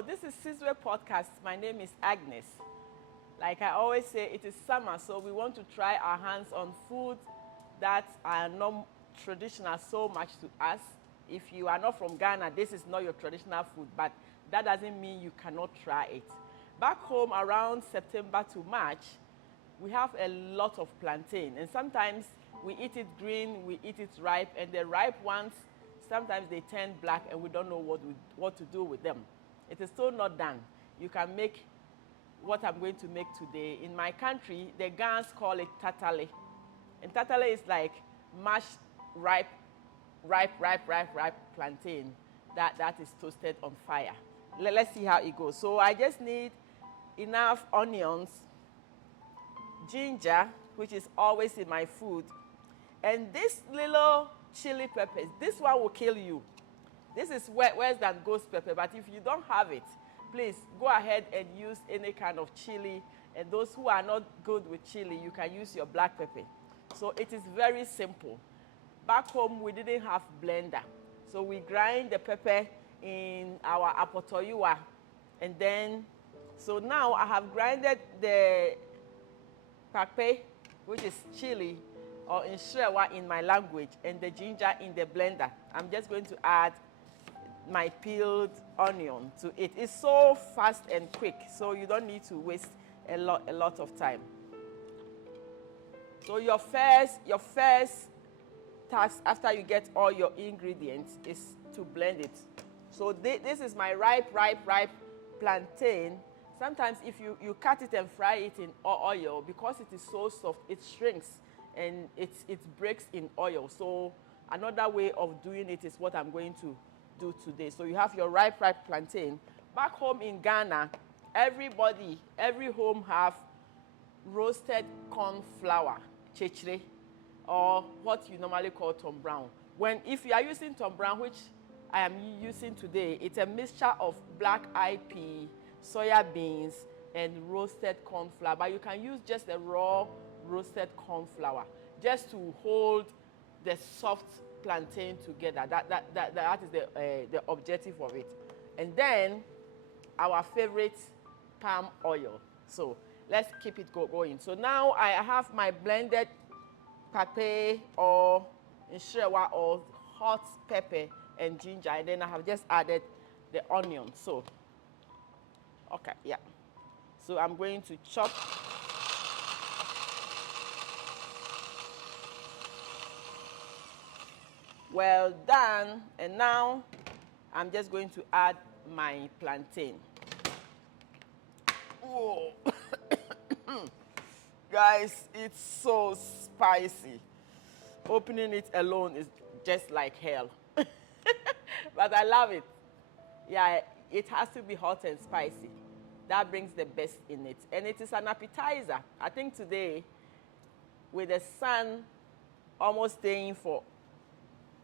Hello, this is Sizwe podcast. My name is Agnes. Like I always say, it is summer, so we want to try our hands on food that are not traditional so much to us. If you are not from Ghana, this is not your traditional food, but that doesn't mean you cannot try it. Back home around September to March, we have a lot of plantain, and sometimes we eat it green, we eat it ripe, and the ripe ones, sometimes they turn black and we don't know what to do with them. It is still not done. You can make what I'm going to make today. In my country, the Ghanaians call it Tatale. And Tatale is like mashed ripe plantain that is toasted on fire. Let's see how it goes. So I just need enough onions, ginger, which is always in my food, and this little chili peppers. This one will kill you. This is worse than ghost pepper, but if you don't have it, please go ahead and use any kind of chili. And those who are not good with chili, you can use your black pepper. So it is very simple. Back home, we didn't have blender. So we grind the pepper in our apotoyua. And then, so now I have grinded the pakpe, which is chili, or in Shrewa in my language, and the ginger in the blender. I'm just going to add my peeled onion to it. It's so fast and quick, so you don't need to waste a lot of time. So your first task after you get all your ingredients is to blend it. So this is my ripe plantain. Sometimes if you cut it and fry it in oil, because it is so soft, it shrinks and it breaks in oil. So another way of doing it is what I'm going to do today. So you have your ripe plantain. Back home in Ghana, every home have roasted corn flour, chechre, or what you normally call Tom Brown. If you are using Tom Brown, which I am using today, it's a mixture of black eyed pea, soya beans, and roasted corn flour. But you can use just a raw roasted corn flour just to hold the soft plantain together. That is the objective of it. And then our favorite palm oil. So let's keep it going. So now I have my blended pakpe or Shrewa or hot pepper and ginger, and then I have just added the onion. So okay, yeah. So I'm going to chop. Well done. And now I'm just going to add my plantain. Whoa. Guys, it's so spicy. Opening it alone is just like hell. But I love it. Yeah, it has to be hot and spicy. That brings the best in it. And it is an appetizer. I think today, with the sun almost staying for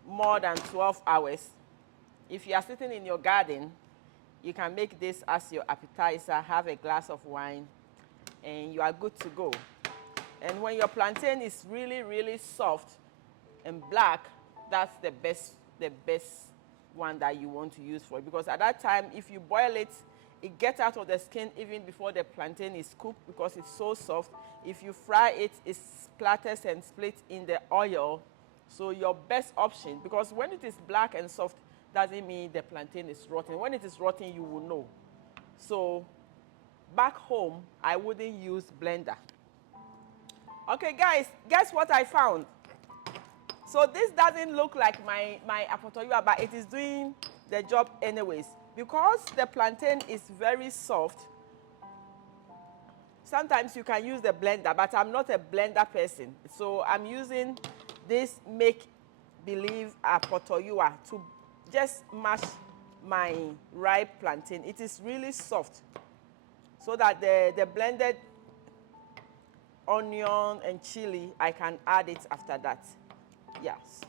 more than 12 hours, if you are sitting in your garden, you can make this as your appetizer, have a glass of wine, and you are good to go. And when your plantain is really soft and black, that's the best one that you want to use for it. Because at that time, if you boil it, it gets out of the skin even before the plantain is cooked because it's so soft. If you fry it, it splatters and splits in the oil. So your best option, because when it is black and soft, doesn't mean the plantain is rotten. When it is rotten, you will know. So back home, I wouldn't use blender. Okay, guys, guess what I found? So this doesn't look like my apotoyua, but it is doing the job anyways. Because the plantain is very soft, sometimes you can use the blender, but I'm not a blender person. So I'm using this make-believe apotoyua to just mash my ripe plantain. It is really soft, so that the blended onion and chili, I can add it after that. Yes,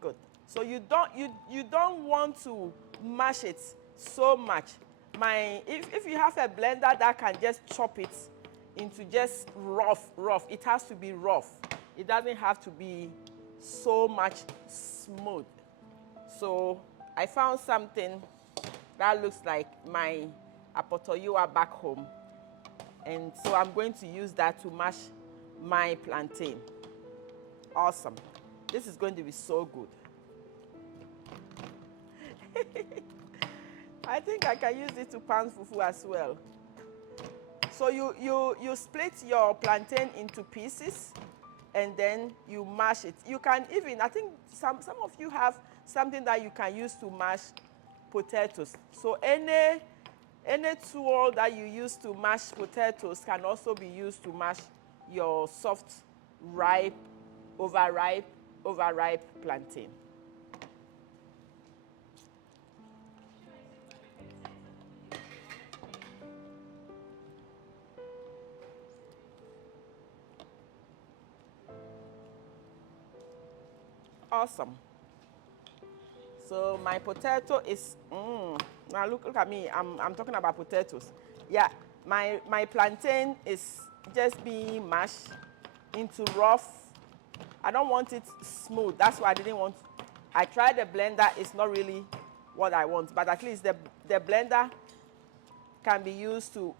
good. So you don't want to mash it so much. If you have a blender that can just chop it into just rough, it has to be rough. It doesn't have to be so much smooth. So I found something That looks like my apotoyua back home. And so I'm going to use that to mash my plantain. Awesome. This is going to be so good. I think I can use it to pan fufu as well. So you split your plantain into pieces and then you mash it. You can even, I think some of you have something that you can use to mash potatoes. So any tool that you use to mash potatoes can also be used to mash your soft, ripe, overripe plantain. Awesome. So my potato is, now look at me, I'm talking about potatoes. Yeah, my plantain is just being mashed into rough. I don't want it smooth. That's why I didn't want, I tried the blender, it's not really what I want. But at least the blender can be used to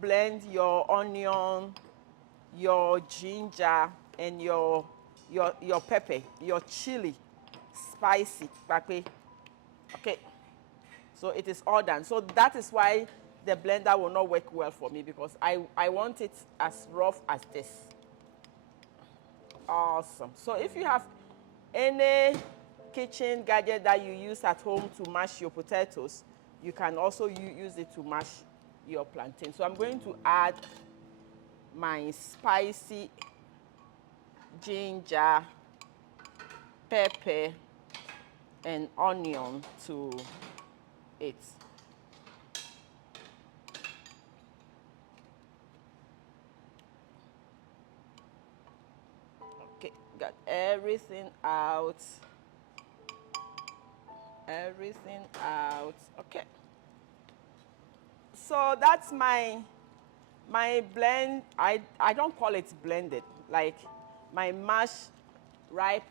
blend your onion, your ginger, and your pepper, your chili, spicy, okay. So it is all done. So that is why the blender will not work well for me, because I want it as rough as this. Awesome. So if you have any kitchen gadget that you use at home to mash your potatoes, you can also use it to mash your plantain. So I'm going to add my spicy ginger, pepper, and onion to it. Okay, got everything out. Everything out. Okay. So that's my blend. I don't call it blended. Like my mashed ripe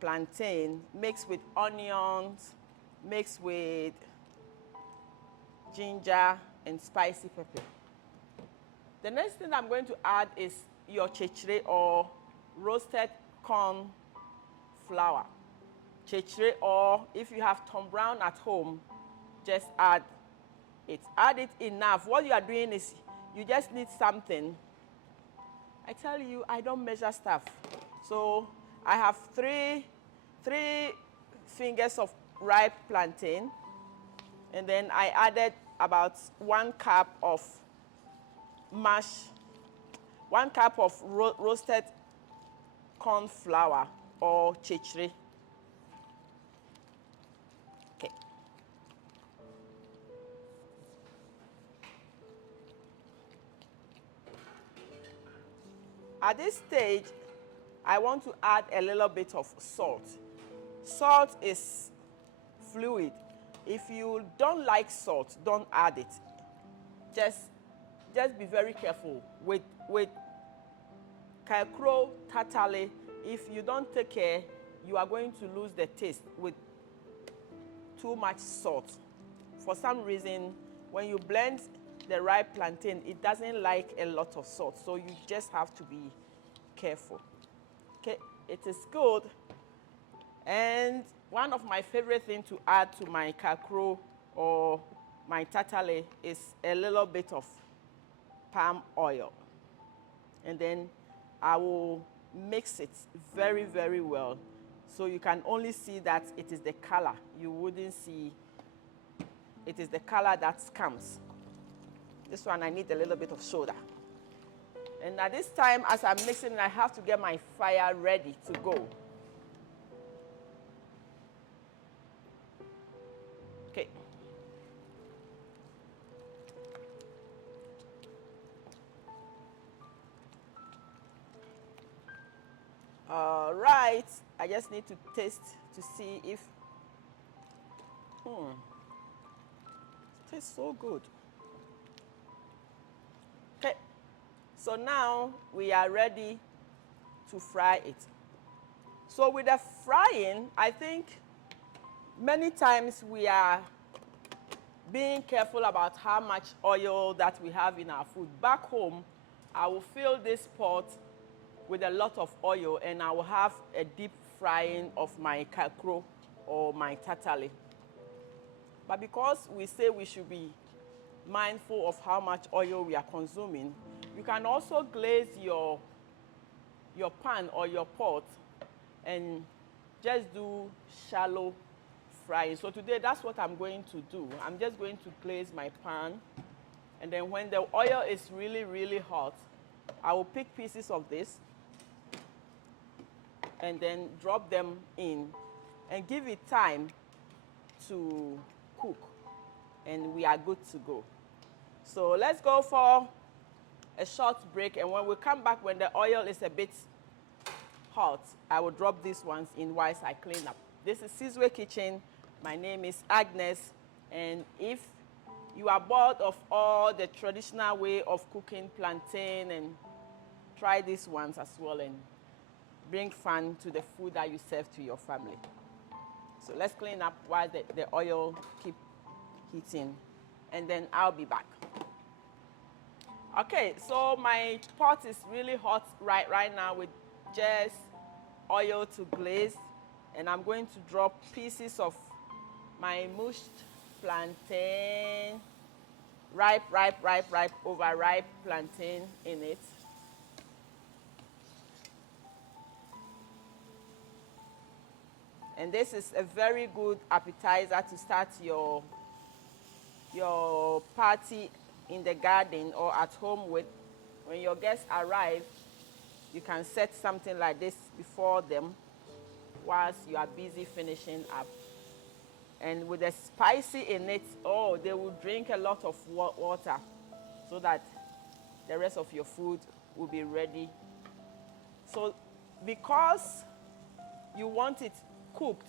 plantain mixed with onions, mixed with ginger and spicy pepper. The next thing I'm going to add is your chechire, or roasted corn flour. Chechire, or if you have Tom Brown at home, just add it. Add it enough. What you are doing is you just need something. I tell you, I don't measure stuff. So I have three fingers of ripe plantain, and then I added about 1 cup of mash, 1 cup of roasted corn flour or chechire. Okay. At this stage, I want to add a little bit of salt. Salt is fluid. If you don't like salt, don't add it. Just be very careful with Kakro Tatale. If you don't take care, you are going to lose the taste with too much salt. For some reason, when you blend the ripe plantain, it doesn't like a lot of salt, so you just have to be careful. Okay, it is good. And one of my favorite things to add to my kakro or my tatale is a little bit of palm oil. And then I will mix it very, very well. So you can only see that it is the color. You wouldn't see, it is the color that comes. This one I need a little bit of soda. And at this time, as I'm mixing it, I have to get my fire ready to go. Okay. All right. I just need to taste to see if, it tastes so good. Okay. So now we are ready to fry it. So with the frying, I think Many times we are being careful about how much oil that we have in our food. Back home, I will fill this pot with a lot of oil and I will have a deep frying of my kakro or my tatale. But because we say we should be mindful of how much oil we are consuming, you can also glaze your pan or your pot and just do shallow frying. So today that's what I'm going to do. I'm just going to glaze my pan, and then when the oil is really, really hot, I will pick pieces of this and then drop them in and give it time to cook, and we are good to go. So let's go for a short break, and when we come back, when the oil is a bit hot, I will drop these ones in whilst I clean up. This is Sizwe Kitchen. My name is Agnes, and if you are bored of all the traditional way of cooking plantain, and try these ones as well and bring fun to the food that you serve to your family. So let's clean up while the oil keep heating, and then I'll be back. Okay, so my pot is really hot right now with just oil to glaze, and I'm going to drop pieces of my mushed plantain, ripe, overripe plantain in it. And this is a very good appetizer to start your party in the garden or at home with. When your guests arrive, you can set something like this before them whilst you are busy finishing up. And with the spicy in it, oh, they will drink a lot of water so that the rest of your food will be ready. So because you want it cooked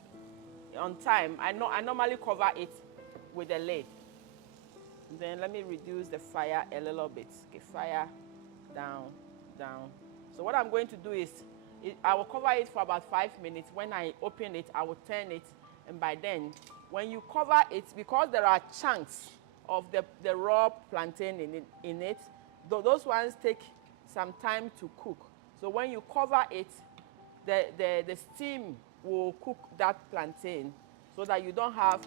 on time, I normally cover it with a lid. Then let me reduce the fire a little bit. Okay, fire down. So what I'm going to do is, I will cover it for about 5 minutes. When I open it, I will turn it, and by then, when you cover it, because there are chunks of the raw plantain in it, those ones take some time to cook. So when you cover it, the steam will cook that plantain so that you don't have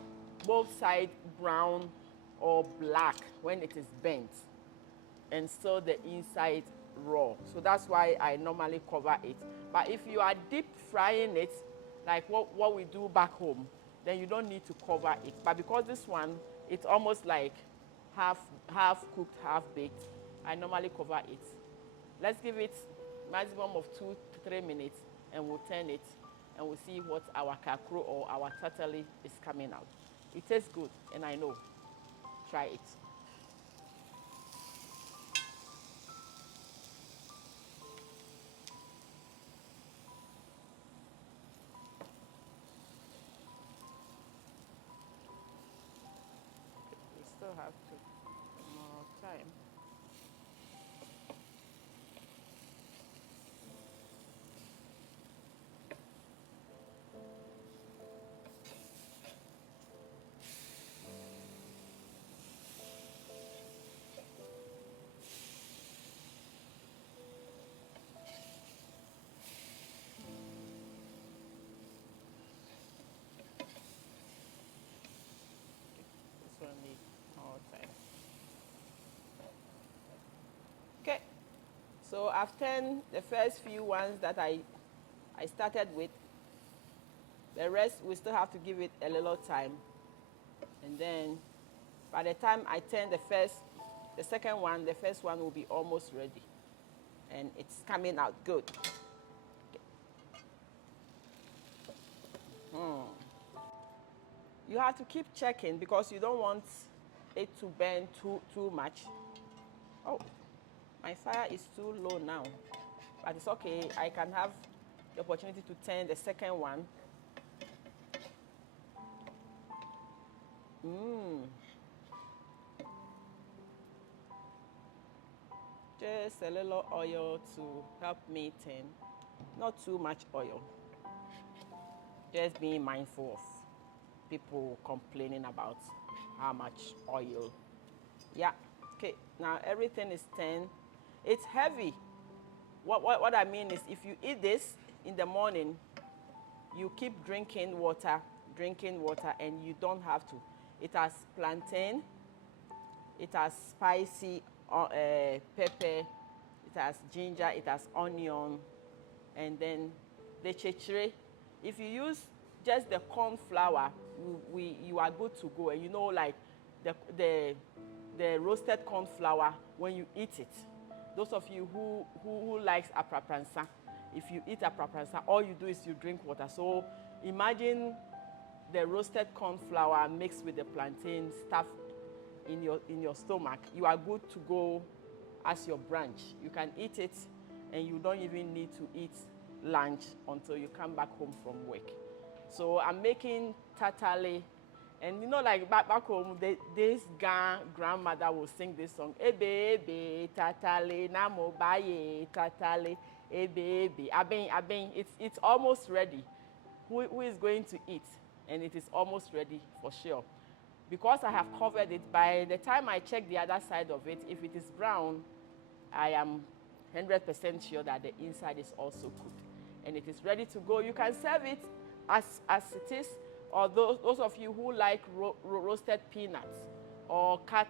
both sides brown or black when it is burnt, and still the inside raw. So that's why I normally cover it. But if you are deep frying it, like what we do back home, then you don't need to cover it. But because this one, it's almost like half cooked, half baked, I normally cover it. Let's give it maximum of 2 to 3 minutes, and we'll turn it, and we'll see what our kakro or our tatale is coming out. It tastes good, and I know. Try it. We still have more time. This one needs more time. Okay. So I've turned the first few ones that I started with. The rest, we still have to give it a little time. And then by the time I turn the second one, the first one will be almost ready. And it's coming out good. You have to keep checking because you don't want it to burn too much. Oh, my fire is too low now. But it's okay. I can have the opportunity to turn the second one. Just a little oil to help me turn. Not too much oil. Just being mindful of people complaining about how much oil. Yeah, okay, now everything is turned. It's heavy. What I mean is if you eat this in the morning, you keep drinking water, and you don't have to. It has plantain, it has spicy pepper, it has ginger, it has onion, and then the chechere. If you use just the corn flour, you are good to go. And you know, like the roasted corn flour, when you eat it, those of you who likes aprapransa, if you eat aprapransa, all you do is you drink water. So imagine the roasted corn flour mixed with the plantain stuff in your stomach. You are good to go as your brunch. You can eat it, and you don't even need to eat lunch until you come back home from work. So I'm making tatale, and you know, like back home, this grandmother will sing this song. Ebe ebe tatale namo baye tatale ebe ebe. Aben. It's almost ready. Who is going to eat? And it is almost ready for sure. Because I have covered it, by the time I check the other side of it, if it is brown, I am 100% sure that the inside is also cooked. And it is ready to go. You can serve it as it is, or those of you who like roasted peanuts or cut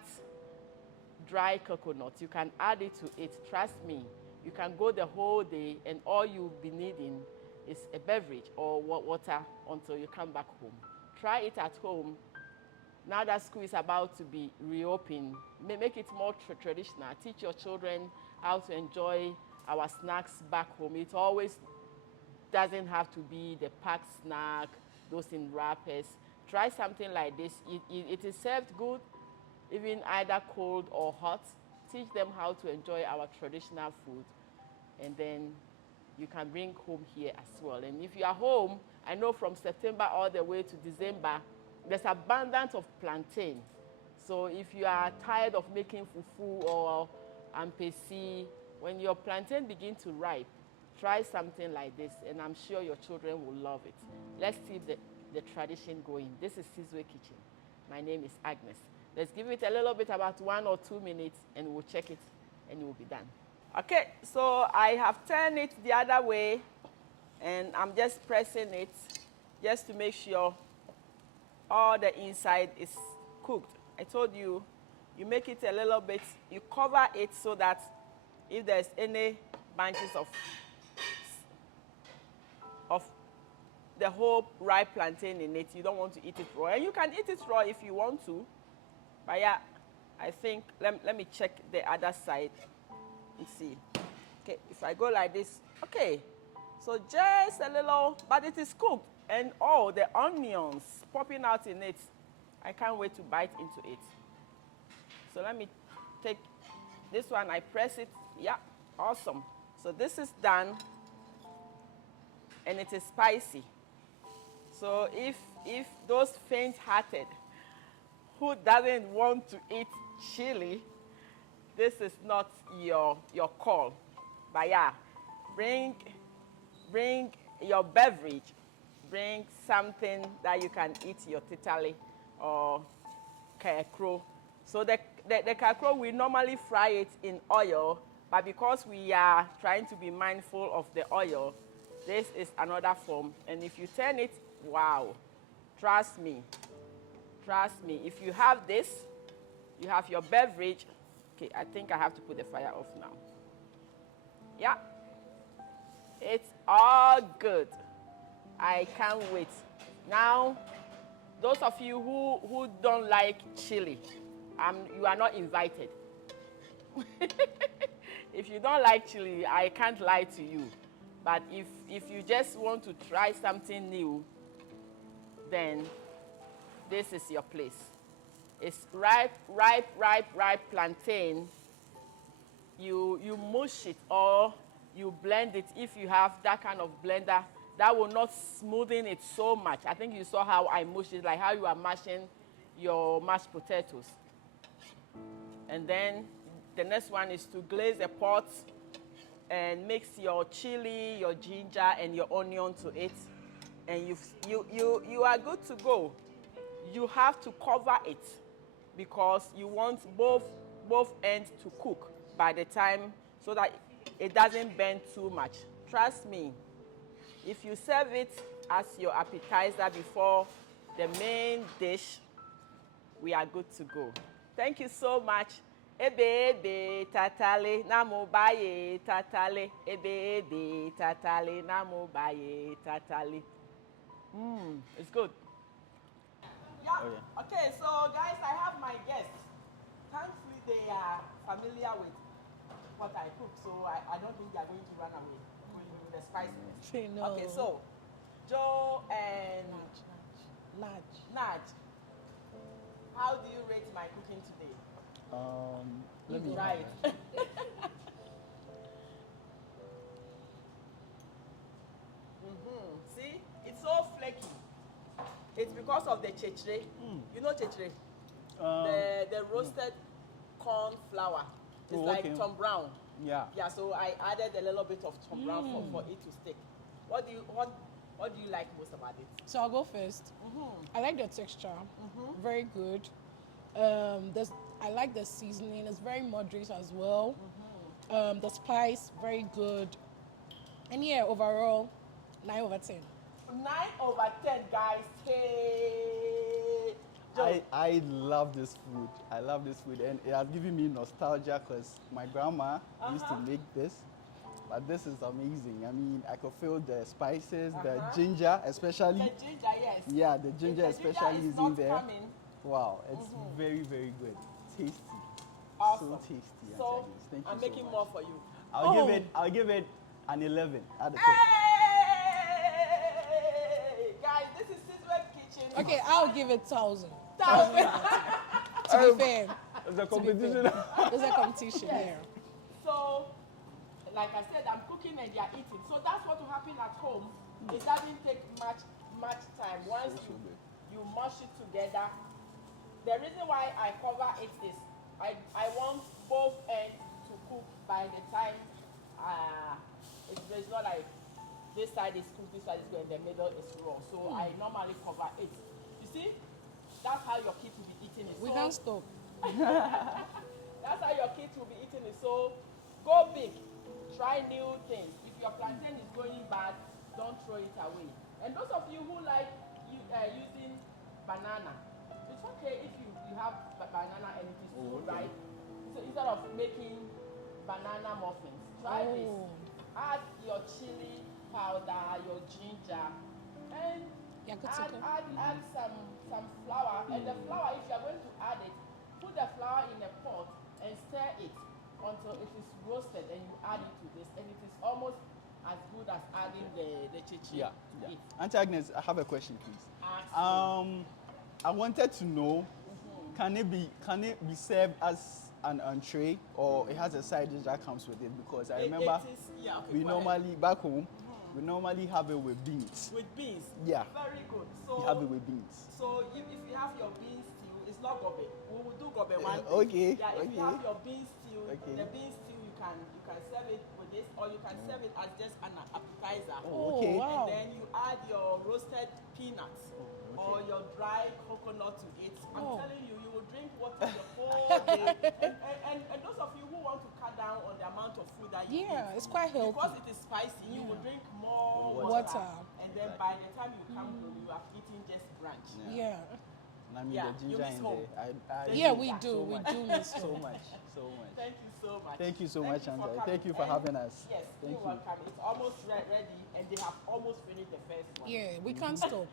dry coconut, you can add it to it. Trust me, you can go the whole day, and all you'll be needing is a beverage or water until you come back home. Try it at home. Now that school is about to be reopened, make it more traditional. Teach your children how to enjoy our snacks back home. It always doesn't have to be the packed snack, those in wrappers. Try something like this. It is served good, even either cold or hot. Teach them how to enjoy our traditional food, and then you can bring home here as well. And if you are home, I know from September all the way to December, there's abundance of plantain. So if you are tired of making fufu or ampesi, when your plantain begin to ripe, try something like this, and I'm sure your children will love it. Let's keep the tradition going. This is Sizwe Kitchen. My name is Agnes. Let's give it a little bit, about 1 or 2 minutes, and we'll check it, and it will be done. Okay, so I have turned it the other way, and I'm just pressing it just to make sure all the inside is cooked. I told you, you make it a little bit, you cover it so that if there's any bunches of the whole ripe plantain in it, you don't want to eat it raw. And you can eat it raw if you want to. But yeah, I think, let me check the other side and see. Okay, if I go like this, okay. So just a little, but it is cooked. And oh, the onions popping out in it. I can't wait to bite into it. So let me take this one, I press it. Yeah, awesome. So this is done, and it is spicy. So if those faint-hearted who doesn't want to eat chili, this is not your call. But yeah, bring your beverage, bring something that you can eat your tatale or kakro. So the kakro, we normally fry it in oil, but because we are trying to be mindful of the oil, this is another form. And if you turn it, wow, trust me, if you have this, you have your beverage. Okay, I think I have to put the fire off now. Yeah, it's all good. I can't wait. Now, those of you who don't like chili, you are not invited. If you don't like chili, I can't lie to you. But if you just want to try something new, then this is your place. It's ripe plantain. You mush it or you blend it. If you have that kind of blender, that will not smoothen it so much. I think you saw how I mushed it, like how you are mashing your mashed potatoes. And then the next one is to glaze the pot and mix your chili, your ginger, and your onion to it. And you are good to go. you have to cover it because you want both ends to cook by the time so that it doesn't burn too much. Trust me, if you serve it as your appetizer before the main dish, we are good to go. Thank you so much. Ebe tatale namo baye tatale. Ebe tatale namo baye tatale. It's good. Yeah. Oh, yeah. Okay, so guys, I have my guests. Thankfully, they are familiar with what I cook, so I don't think they are going to run away with the spiciness. No. Okay, so Joe and Naj, how do you rate my cooking today? Let me try it. See, it's so flaky. It's because of the chechre. You know chechre? The roasted corn flour. It's like Tom Brown. Yeah. Yeah, so I added a little bit of Tom Brown for it to stick. What do you like most about it? So I'll go first. I like the texture. Very good. I like the seasoning. It's very moderate as well. The spice, very good. And yeah, overall, 9/10. 9/10, guys. Hey. I love this food. I love this food, and it has given me nostalgia because my grandma used to make this. But this is amazing. I mean, I could feel the spices, the ginger, especially. The ginger, yes. Yeah, the ginger especially is in there. Coming. Wow, it's very, very good. Tasty. Awesome. So tasty. So Thank you I'm so making much. more for you. I'll give it an 11 out of 10. Hey! Guys, this is Sizwe Kitchen. Okay, I'll give it 1,000. 1,000. To be fair. It's a competition. There's a competition here. So, like I said, I'm cooking and they're eating. So that's what will happen at home. It doesn't take much time. Once you mush it together. The reason why I cover it is I want both ends to cook by the time it's not like this side is cooked, this side is cooked, and the middle is raw. So I normally cover it. You see? That's how your kids will be eating it. We can't stop. That's how your kids will be eating it. So go big. Try new things. If your plantain is going bad, don't throw it away. And those of you who like using banana, it's okay if you have banana and it is too ripe. So instead of making banana muffins, try this. Add your chili powder, your ginger, and add some flour. And the flour, if you are going to add it, put the flour in a pot and stir it until it is roasted, and you add it to this, and it is almost as good as adding the chichi. Yeah. Auntie Agnes, I have a question, please. I wanted to know, can it be served as an entree, or it has a side dish that comes with it? Because I remember we normally back home we normally have it with beans. With beans. Yeah. Very good. So we have it with beans. So if you have your beans stew, it's not gobe. We will do gobe one day. Okay. Yeah. If you have your beans stew, okay. The beans stew you can serve it with this, or you can serve it as just an appetizer. Okay. Wow. And then you add your roasted peanuts. Or your dry coconut to it. I'm telling you, you will drink water the whole day. And those of you who want to cut down on the amount of food that you eat, it's quite healthy. because it is spicy, you will drink more water. And then by the time you come home, you have eaten just brunch. Yeah. And I mean the ginger in there. We do miss so much. Thank you so much. Thank you so much, Angela. Thank you for having us. Yes, Thank you're welcome. It's almost ready, and they have almost finished the first one. Yeah, we can't stop.